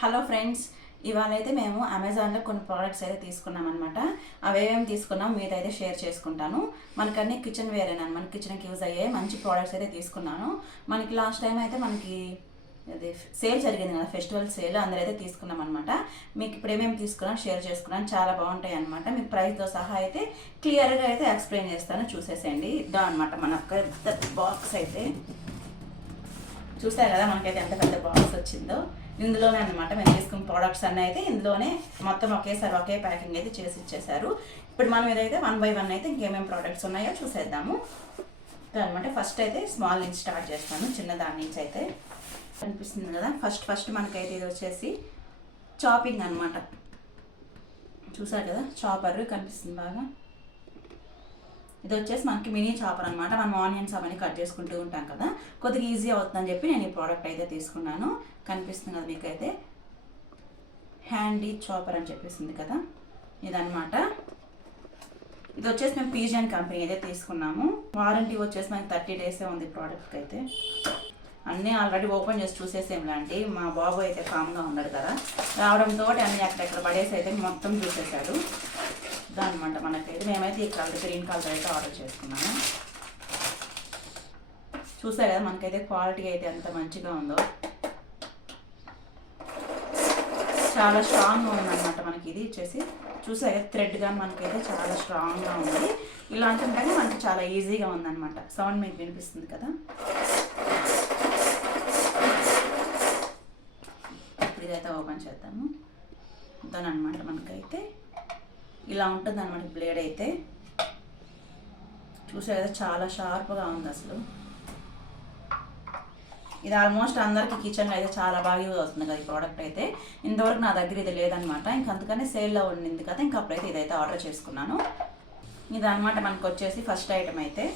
Hello friends ఇవాళైతే మేము అమెజాన్లో కొన్ని ప్రోడక్ట్స్ అయితే తీసుకున్నాం అనమాట అవేమేమి తీసుకున్నాం మీతో అయితే షేర్ చేసుకుంటాను. మనకన్నీ కిచెన్ వేర్ మన కిచెన్కి యూజ్ అయ్యే మంచి ప్రోడక్ట్స్ అయితే తీసుకున్నాను. మనకి లాస్ట్ టైం అయితే మనకి అది సేల్ జరిగింది కదా ఫెస్టివల్ సేల్ అందరైతే తీసుకున్నాం అనమాట మీకు ఇప్పుడు ఏమేమి తీసుకున్నాను షేర్ చేసుకున్నాను చాలా బాగుంటాయి అనమాట మీకు ప్రైస్తో సహా అయితే క్లియర్గా అయితే ఎక్స్ప్లెయిన్ చేస్తాను చూసేసేయండి. ఇద్దాం అనమాట మన పెద్ద బాక్స్ అయితే. చూసారు కదా మనకైతే ఎంత పెద్ద బాక్స్ వచ్చిందో. ఇందులోనే అనమాట మేము తీసుకున్న ప్రోడక్ట్స్ అన్నీ అయితే ఇందులోనే మొత్తం ఒకేసారి ఒకే ప్యాకింగ్ అయితే చేసి ఇచ్చేసారు ఇప్పుడు మనం ఏదైతే వన్ బై వన్ అయితే ఇంకేమేమి ప్రోడక్ట్స్ ఉన్నాయో చూసేద్దాము. అనమాట ఫస్ట్ అయితే స్మాల్ నుంచి స్టార్ట్ చేస్తాను. చిన్న దాని నుంచి అయితే కనిపిస్తుంది కదా. ఫస్ట్ ఫస్ట్ మనకైతే ఇది వచ్చేసి చాపింగ్ అనమాట చూసారు కదా? చాపర్ కనిపిస్తుంది బాగా. ఇది వచ్చేసి మనకి మినీ చాపర్ అనమాట మనం ఆనియన్స్ అవన్నీ కట్ చేసుకుంటూ ఉంటాం కదా. కొద్దిగా ఈజీ అవుతుందని చెప్పి నేను ఈ ప్రోడక్ట్ అయితే తీసుకున్నాను. కనిపిస్తుంది కదా మీకైతే? హ్యాండీ చాపర్ అని చెప్పేసింది కదా. ఇదనమాట ఇది వచ్చేసి మేము పీజియన్ కంపెనీ అయితే తీసుకున్నాము. వారంటీ వచ్చేసి మనకి థర్టీ డేసే ఉంది ప్రోడక్ట్కి అయితే. అన్నీ ఆల్రెడీ ఓపెన్ చేసి చూసేసేమిలాంటి మా బాబు అయితే కామ్గా ఉన్నాడు కదా. రావడంతో అన్నీ అక్కడెక్కడ పడేసి అయితే మొత్తం చూసేశాడు. మేమైతే ఈ కలర్ గ్రీన్ కలర్ అయితే ఆర్డర్ చేసుకున్నాము. చూసారు కదా మనకైతే క్వాలిటీ అయితే ఎంత మంచిగా ఉందో. చాలా స్ట్రాంగ్గా ఉందన్నమాట మనకి ఇది వచ్చేసి. చూసారు కదా థ్రెడ్ కానీ మనకైతే చాలా స్ట్రాంగ్గా ఉంది. ఇలాంటి కానీ మనకి చాలా ఈజీగా ఉందన్నమాట. సౌండ్ మీకు వినిపిస్తుంది కదా? ఇదైతే ఓపెన్ చేద్దాము. దాని అనమాట మనకైతే. ఇలా ఉంటుంది అనమాట బ్లేడ్ అయితే. చూసే కదా చాలా షార్ప్గా ఉంది అసలు. ఇది ఆల్మోస్ట్ అందరికీ కిచెన్లో అయితే చాలా బాగా యూజ్ అవుతుంది కదా ఈ ప్రోడక్ట్ అయితే. ఇంతవరకు నా దగ్గర ఇది లేదనమాట ఇంక అందుకనే సేల్లో ఉండింది కదా ఇంకా అప్పుడైతే ఇదైతే ఆర్డర్ చేసుకున్నాను. ఇది అనమాట మనకు వచ్చేసి ఫస్ట్ ఐటమ్ అయితే.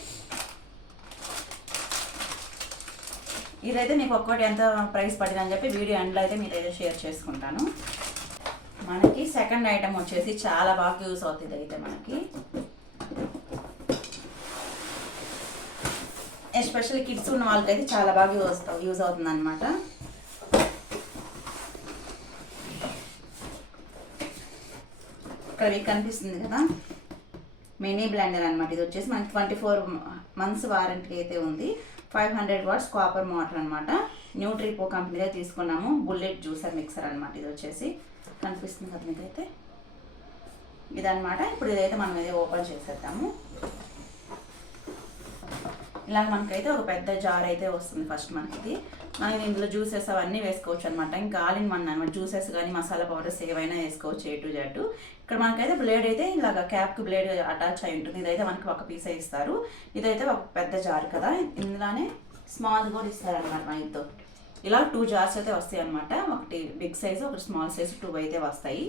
ఇదైతే నీకు ఒక్కటి ఎంత ప్రైస్ పడిందని చెప్పి వీడియో ఎండ్లో అయితే మీరైతే షేర్ చేసుకుంటాను. మనకి సెకండ్ ఐటమ్ వచ్చేసి చాలా బాగా యూస్ అవుతుంది అయితే మనకి. ఎస్పెషల్లీ కిడ్స్ ఉన్న వాళ్ళకైతే చాలా బాగా యూస్ యూజ్ అవుతుంది అనమాట ఇక్కడ మీకు కనిపిస్తుంది కదా? మినీ బ్లెండర్ అనమాట ఇది వచ్చేసి మనకి ట్వంటీ ఫోర్ మంత్స్ వారంటీ అయితే ఉంది. Five hundred watts copper motor అనమాట న్యూట్రిపో కంపెనీదే తీసుకున్నాము. బుల్లెట్ జ్యూసర్ మిక్సర్ అనమాట ఇది వచ్చేసి. కనిపిస్తుంది కదా మీకైతే? ఇదనమాట ఇప్పుడు ఇదైతే మనం ఇది ఓపెన్ చేసేద్దాము. ఇలా మనకైతే ఒక పెద్ద జార్ అయితే వస్తుంది ఫస్ట్ మనకి మనం ఇందులో జ్యూసెస్ అవన్నీ వేసుకోవచ్చు అనమాట ఇంకా ఆలిన్ మన అనమాట జ్యూసెస్ కానీ మసాలా పౌడర్స్ ఏవైనా వేసుకోవచ్చు ఏ టు జట్టు ఇక్కడ మనకైతే బ్లేడ్ అయితే ఇలాగ క్యాప్కి బ్లేడ్ అటాచ్ అయి ఉంటుంది. ఇదైతే మనకి ఒక పీస్ ఇస్తారు. ఇదైతే ఒక పెద్ద జార్ కదా. ఇందులోనే స్మాల్ కూడా ఇస్తారనమాట మనతో ఇలా టూ జార్స్ అయితే వస్తాయి అనమాట ఒకటి బిగ్ సైజు ఒకటి స్మాల్ సైజు టూ అయితే వస్తాయి.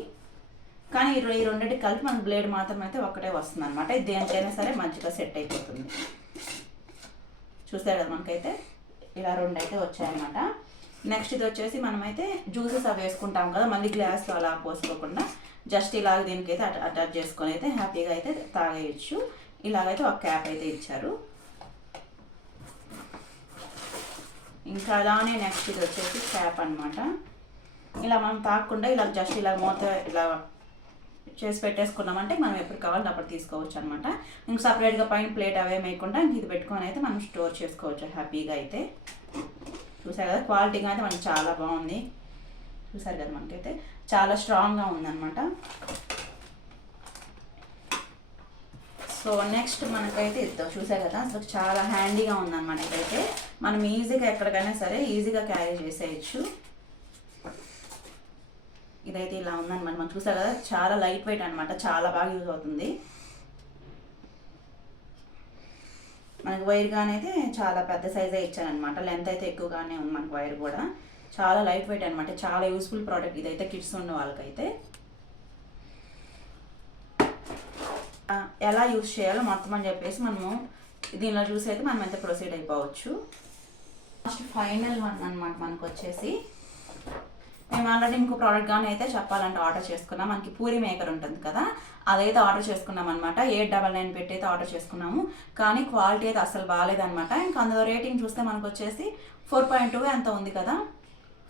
కానీ ఈ ఈ రెండింటి కలిపి మన బ్లేడ్ మాత్రం అయితే ఒక్కటే వస్తుంది అనమాట ఇది దేనికైనా సరే మంచిగా సెట్ అయిపోతుంది. చూస్తారు కదా మనకైతే ఇలా రెండు అయితే వచ్చాయన్నమాట. నెక్స్ట్ ఇది వచ్చేసి మనమైతే జ్యూసెస్ అవి వేసుకుంటాం కదా మళ్ళీ గ్లాస్లో అలా పోసుకోకుండా జస్ట్ ఇలాగ దీనికైతే అటాచ్ చేసుకొని అయితే హ్యాపీగా అయితే తాగేయచ్చు. ఇలాగైతే ఒక క్యాప్ అయితే ఇచ్చారు. ఇంకా అలానే నెక్స్ట్ ఇది వచ్చేసి క్యాప్ అనమాట ఇలా మనం తాకుండా ఇలా జస్ట్ ఇలా మూత ఇలా చేసి పెట్టేసుకున్నామంటే మనం ఎప్పుడు కావాలంటే అప్పుడు తీసుకోవచ్చు అనమాట ఇంక సపరేట్గా పైన ప్లేట్ అవే వేయకుండా ఇంక ఇది పెట్టుకొని అయితే మనం స్టోర్ చేసుకోవచ్చు హ్యాపీగా అయితే. చూసారు కదా? క్వాలిటీగా అయితే మనకి చాలా బాగుంది. చూసారు కదా మనకైతే? చాలా స్ట్రాంగ్గా ఉందన్నమాట. సో నెక్స్ట్ మనకైతే ఇద్దాం. చూసారు కదా? అసలు చాలా హ్యాండీగా ఉందన్నమాట ఇదైతే. మనం ఈజీగా ఎక్కడికైనా సరే ఈజీగా క్యారీ చేసేయచ్చు. ఇదైతే ఇలా ఉందన్నమాట. మనం చూసారు కదా? చాలా లైట్ వెయిట్ అనమాట చాలా బాగా యూజ్ అవుతుంది. మనకి వైర్ అయితే చాలా పెద్ద సైజే ఇచ్చారనమాట లెంత్ అయితే ఎక్కువగానే ఉంది మనకి వైర్ కూడా. చాలా లైట్ వెయిట్ అనమాట చాలా యూస్ఫుల్ ప్రోడక్ట్ ఇదైతే కిడ్స్ ఉన్న వాళ్ళకైతే. ఎలా యూస్ చేయాలో మొత్తం అని చెప్పేసి మనము దీనిలో చూసి అయితే మనం అయితే ప్రొసీడ్ అయిపోవచ్చు. లాస్ట్ ఫైనల్ వన్ అనమాట మనకు వచ్చేసి. మేము ఆల్రెడీ ఇంకో ప్రోడక్ట్ కానీ అయితే చెప్పాలంటే ఆర్డర్ చేసుకున్నాం. మనకి పూరి మేకర్ ఉంటుంది కదా అదైతే ఆర్డర్ చేసుకున్నాం అనమాట ఎయిట్ డబల్ నైన్ పెట్టి అయితే ఆర్డర్ చేసుకున్నాము. కానీ క్వాలిటీ అయితే అసలు బాగాలేదనమాట ఇంకా అందులో రేటింగ్ చూస్తే మనకు వచ్చేసి ఫోర్ పాయింట్ టూ ఎంత ఉంది కదా?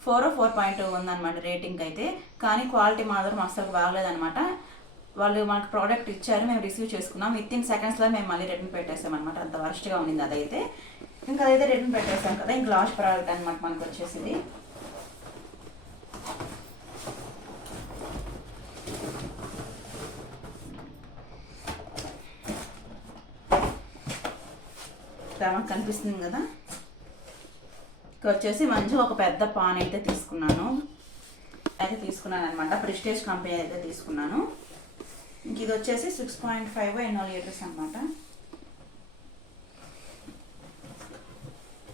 ఫోర్ ఫోర్ పాయింట్ ఉందన్నమాట రేటింగ్ అయితే. కానీ క్వాలిటీ మాత్రం అస్సలు బాగలేదనమాట వాళ్ళు మనకు ప్రోడక్ట్ ఇచ్చారు మేము రిసీవ్ చేసుకున్నాం. విత్ ఇన్ సెకండ్స్లో మేము మళ్ళీ రిటర్న్ పెట్టేసాం అనమాట అంత వరస్ట్గా ఉండింది అదైతే. ఇంకా అదైతే రిటర్న్ పెట్టేసాం కదా ఇంకా లాస్ట్ ప్రోడక్ట్ అనమాట మనకు వచ్చేసింది. మనకు కనిపిస్తుంది కదా. ఇక్కడ వచ్చేసి మంచిగా ఒక పెద్ద పాన్ అయితే తీసుకున్నాను. అయితే తీసుకున్నాను అనమాట ప్రిస్టేజ్ కంపెనీ అయితే తీసుకున్నాను. ఇంక ఇది వచ్చేసి సిక్స్ పాయింట్ ఫైవ్ ఎన్నో లీటర్స్ అనమాట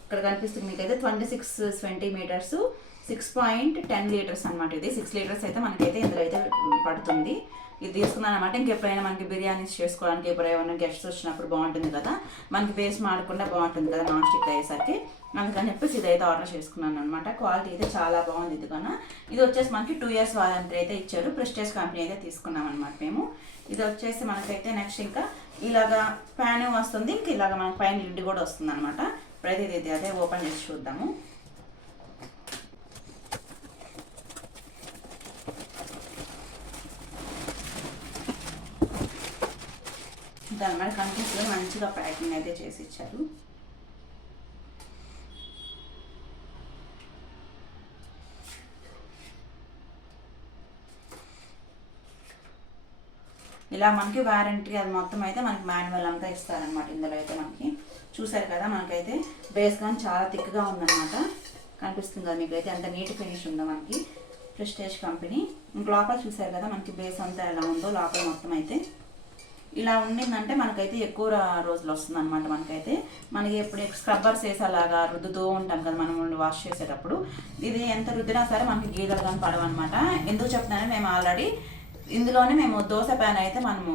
ఇక్కడ కనిపిస్తుంది మీకు అయితే twenty six twenty metres six point ten litres అనమాట ఇది. సిక్స్ లీటర్స్ అయితే మనకైతే ఇందులో అయితే పడుతుంది. ఇది తీసుకున్నాను అనమాట ఇంకెప్పుడైనా మనకి బిర్యానీస్ చేసుకోవడానికి ఎప్పుడు ఏమైనా గెస్ట్స్ వచ్చినప్పుడు బాగుంటుంది కదా. మనకి వేస్ట్ మాడకుండా బాగుంటుంది కదా నాన్ స్టిక్ అయ్యేసరికి. అందుకని చెప్పేసి ఇదైతే ఆర్డర్ చేసుకున్నాను అనమాట క్వాలిటీ అయితే చాలా బాగుంది ఇది కన్నా ఇది వచ్చేసి మనకి టూ ఇయర్స్ వారంటీ అయితే ఇచ్చారు. ప్రెస్టేజ్ కంపెనీ అయితే తీసుకున్నాం అనమాట మేము. ఇది వచ్చేసి మనకైతే నెక్స్ట్ ఇంకా ఇలాగా ప్యాన్ వస్తుంది. ఇంక ఇలాగ మనకి పైన లిడ్ కూడా వస్తుంది అనమాట ప్రతిదీ అదే ఓపెన్ చేసి చూద్దాము. దాని మీద కనిపిస్తుంది మంచిగా ప్యాకింగ్ అయితే చేసి ఇచ్చారు. ఇలా మనకి వారంటీ అది మొత్తం అయితే మనకి మాన్యువల్ అంతా ఇస్తారనమాట ఇందులో అయితే మనకి చూసారు కదా మనకైతే బేస్ కానీ చాలా థిక్గా ఉందన్నమాట. కనిపిస్తుంది కదా అయితే ఎంత నీట్ ఫినిష్ ఉందో మనకి? Prestige company. ఇంక లోపల చూసారు కదా మనకి బేస్ అంతా ఎలా ఉందో లోపల మొత్తం అయితే. ఇలా ఉండిందంటే మనకైతే ఎక్కువ రోజులు వస్తుంది అనమాట మనకైతే. మనకి ఎప్పుడు స్క్రబ్బర్స్ వేసేలాగా రుద్దుతూ ఉంటాం కదా మనం వాష్ చేసేటప్పుడు. ఇది ఎంత రుద్దినా సరే మనకి గీతలు కానీ పడవన్నమాట. ఎందుకు చెప్తున్నానంటే మేము ఆల్రెడీ ఇందులోనే మేము దోశ ప్యాన్ అయితే మనము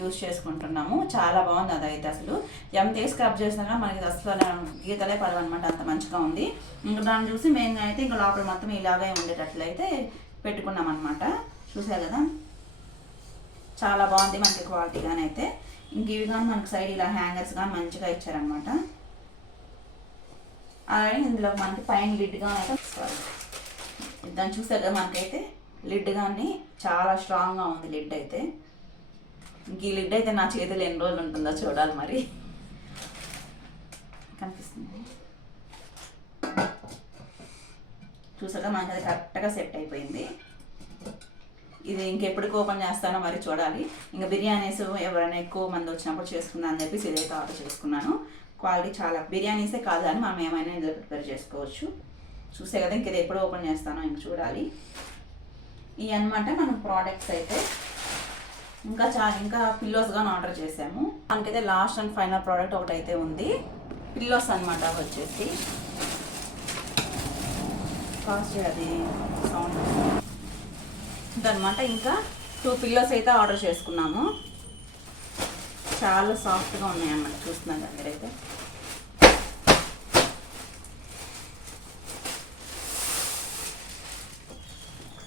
యూజ్ చేసుకుంటున్నాము. చాలా బాగుంది అదైతే అసలు. ఎంత స్క్రబ్ చేసినా మనకి అసలు గీతలే పడవన్నమాట అంత మంచిగా ఉంది. ఇంకా దాన్ని చూసి మేము అయితే ఇంకా లోపల మొత్తం ఇలాగే ఉండేటట్లయితే పెట్టుకున్నాం అనమాట చూసారు కదా? చాలా బాగుంది మనకి క్వాలిటీ కానీ అయితే. ఇంక ఇవి కానీ మనకి సైడ్ ఇలా హ్యాంగర్స్ కానీ మంచిగా ఇచ్చారనమాట అలాగే ఇందులో మనకి పైన లిడ్గా అయితే దాన్ని చూసారు కదా మనకైతే? లిడ్ కానీ చాలా స్ట్రాంగ్గా ఉంది లిడ్ అయితే. ఇంక ఈ లిడ్ అయితే నా చేతిలో ఎన్ని రోజులు ఉంటుందో చూడాలి మరి. కనిపిస్తుంది. చూసాక మనకి అది కరెక్ట్గా సెట్ అయిపోయింది. ఇది ఇంకెప్పటికి ఓపెన్ చేస్తానో మరి చూడాలి. ఇంకా బిర్యానీస్ ఎవరైనా ఎక్కువ మంది వచ్చినప్పుడు చేసుకుందాం అని చెప్పేసి ఇదైతే ఆర్డర్ చేసుకున్నాను. క్వాలిటీ చాలా బిర్యానీసే కాదు కానీ మనం ఏమైనా ఇందులో ప్రిపేర్ చేసుకోవచ్చు. చూసే కదా ఇంక ఇది ఎప్పుడు ఓపెన్ చేస్తానో ఇంక చూడాలి. ఇవి అనమాట మనం ప్రోడక్ట్స్ అయితే. ఇంకా చాలా ఇంకా పిల్లోస్ గాని ఆర్డర్ చేసాము. మనకైతే లాస్ట్ అండ్ ఫైనల్ ప్రోడక్ట్ ఒకటి అయితే ఉంది పిల్లోస్ అనమాట వచ్చేసి. కాస్ట్ అది సౌండ్ ఇదనమాట ఇంకా టూ పిల్లోస్ అయితే ఆర్డర్ చేసుకున్నాము. చాలా సాఫ్ట్గా ఉన్నాయన్నమాట చూస్తున్నాం మీరైతే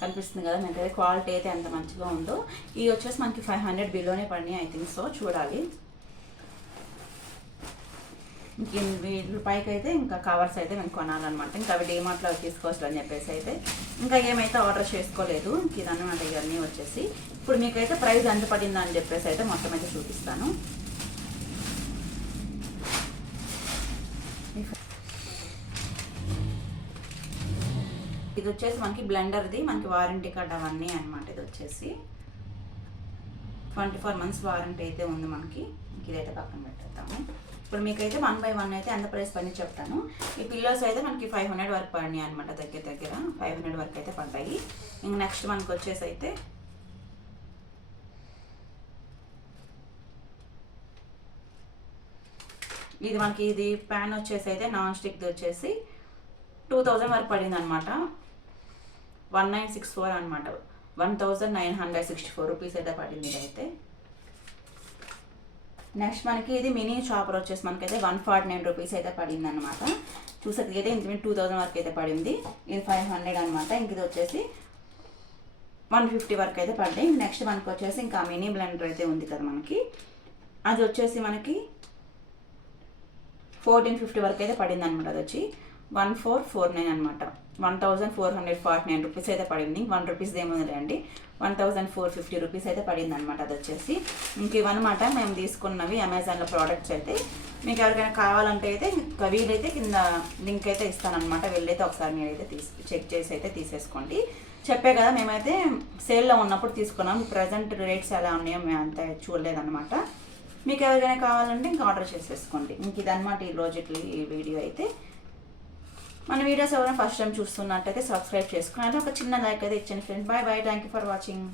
కనిపిస్తుంది కదా మీకు క్వాలిటీ అయితే ఎంత మంచిగా ఉందో. ఇది వచ్చేసి మనకి ఫైవ్ హండ్రెడ్ బిలోనే పడినాయి ఐ థింక్ సో చూడాలి. ఇంక వీటి పైకి అయితే ఇంకా కవర్స్ అయితే మేము కొనాలన్నమాట. ఇంకా అవి డీమార్ట్లో తీసుకోవచ్చు అని చెప్పేసి అయితే. ఇంకా ఏమైతే ఆర్డర్ చేసుకోలేదు ఇంక ఇదన్నమాట ఇవన్నీ వచ్చేసి. ఇప్పుడు మీకైతే ప్రైస్ ఎంత పడిందా అని చెప్పేసి అయితే మొత్తం అయితే చూపిస్తాను. ఇది వచ్చేసి మనకి బ్లెండర్ది మనకి వారంటీ కార్డ్ అవన్నీ అనమాట ఇది వచ్చేసి. ట్వంటీ ఫోర్ మంత్స్ వారంటీ అయితే ఉంది మనకి. ఇదైతే పక్కన పెట్టేద్దాము. ఇప్పుడు మీకైతే వన్ బై వన్ అయితే ఎంత ప్రైస్ పని చెప్తాను. ఈ పిల్లోస్ అయితే మనకి ఫైవ్ హండ్రెడ్ వరకు పడినాయి అనమాట దగ్గర దగ్గర. ఫైవ్ హండ్రెడ్ వరకు అయితే పడ్డాయి. ఇంక నెక్స్ట్ మనకు వచ్చేసి అయితే ఇది మనకి ఇది ప్యాన్ వచ్చేసి అయితే నాన్ స్టిక్ది వచ్చేసి టూ థౌజండ్ వరకు పడింది అనమాట వన్ నైన్ సిక్స్ ఫోర్ అనమాట one thousand nine hundred sixty four rupees అయితే పడింది ఇదైతే. నెక్స్ట్ మనకి ఇది మినీ షాపర్ వచ్చేసి మనకైతే వన్ ఫార్టీ నైన్ రూపీస్ అయితే పడింది అనమాట చూసేది అయితే ఇంత టూ థౌజండ్ వరకు అయితే పడింది. ఇది ఫైవ్ హండ్రెడ్ అనమాట ఇంక ఇది వచ్చేసి వన్ ఫిఫ్టీ వరకు అయితే పడ్డాయి నెక్స్ట్ మనకి వచ్చేసి ఇంకా మినీ బ్లెండర్ అయితే ఉంది కదా మనకి. అది వచ్చేసి మనకి ఫోర్టీన్ ఫిఫ్టీ వరకు అయితే పడింది అనమాట అది వచ్చి. వన్ ఫోర్ ఫోర్ నైన్ అనమాట one thousand four hundred forty nine rupees అయితే పడింది. వన్ రూపీస్ ఏముంది అండి one thousand four fifty rupees అయితే పడింది అనమాట అది వచ్చేసి ఇంక ఇవన్నమాట మేము తీసుకున్నవి అమెజాన్లో ప్రోడక్ట్స్ అయితే. మీకు ఎవరికైనా కావాలంటే అయితే వీలైతే కింద లింక్ అయితే ఇస్తానమాట వెళ్ళైతే ఒకసారి మీరైతే తీసి చెక్ చేసి అయితే తీసేసుకోండి. చెప్పే కదా మేమైతే సేల్లో ఉన్నప్పుడు తీసుకున్నాం. ప్రజెంట్ రేట్స్ ఎలా ఉన్నాయో మేము అంత చూడలేదన్నమాట. మీకు ఎవరికైనా కావాలంటే ఇంకా ఆర్డర్ చేసేసుకోండి. ఇంక ఇదనమాట ఈ రోజు ఈ వీడియో అయితే. మన వీడియోస్ ఎవరైనా ఫస్ట్ టైం చూస్తున్నట్టయితే సబ్స్క్రైబ్ చేసుకుని ఒక చిన్న లైక్ అయితే ఇచ్చండి friends bye bye thank you for watching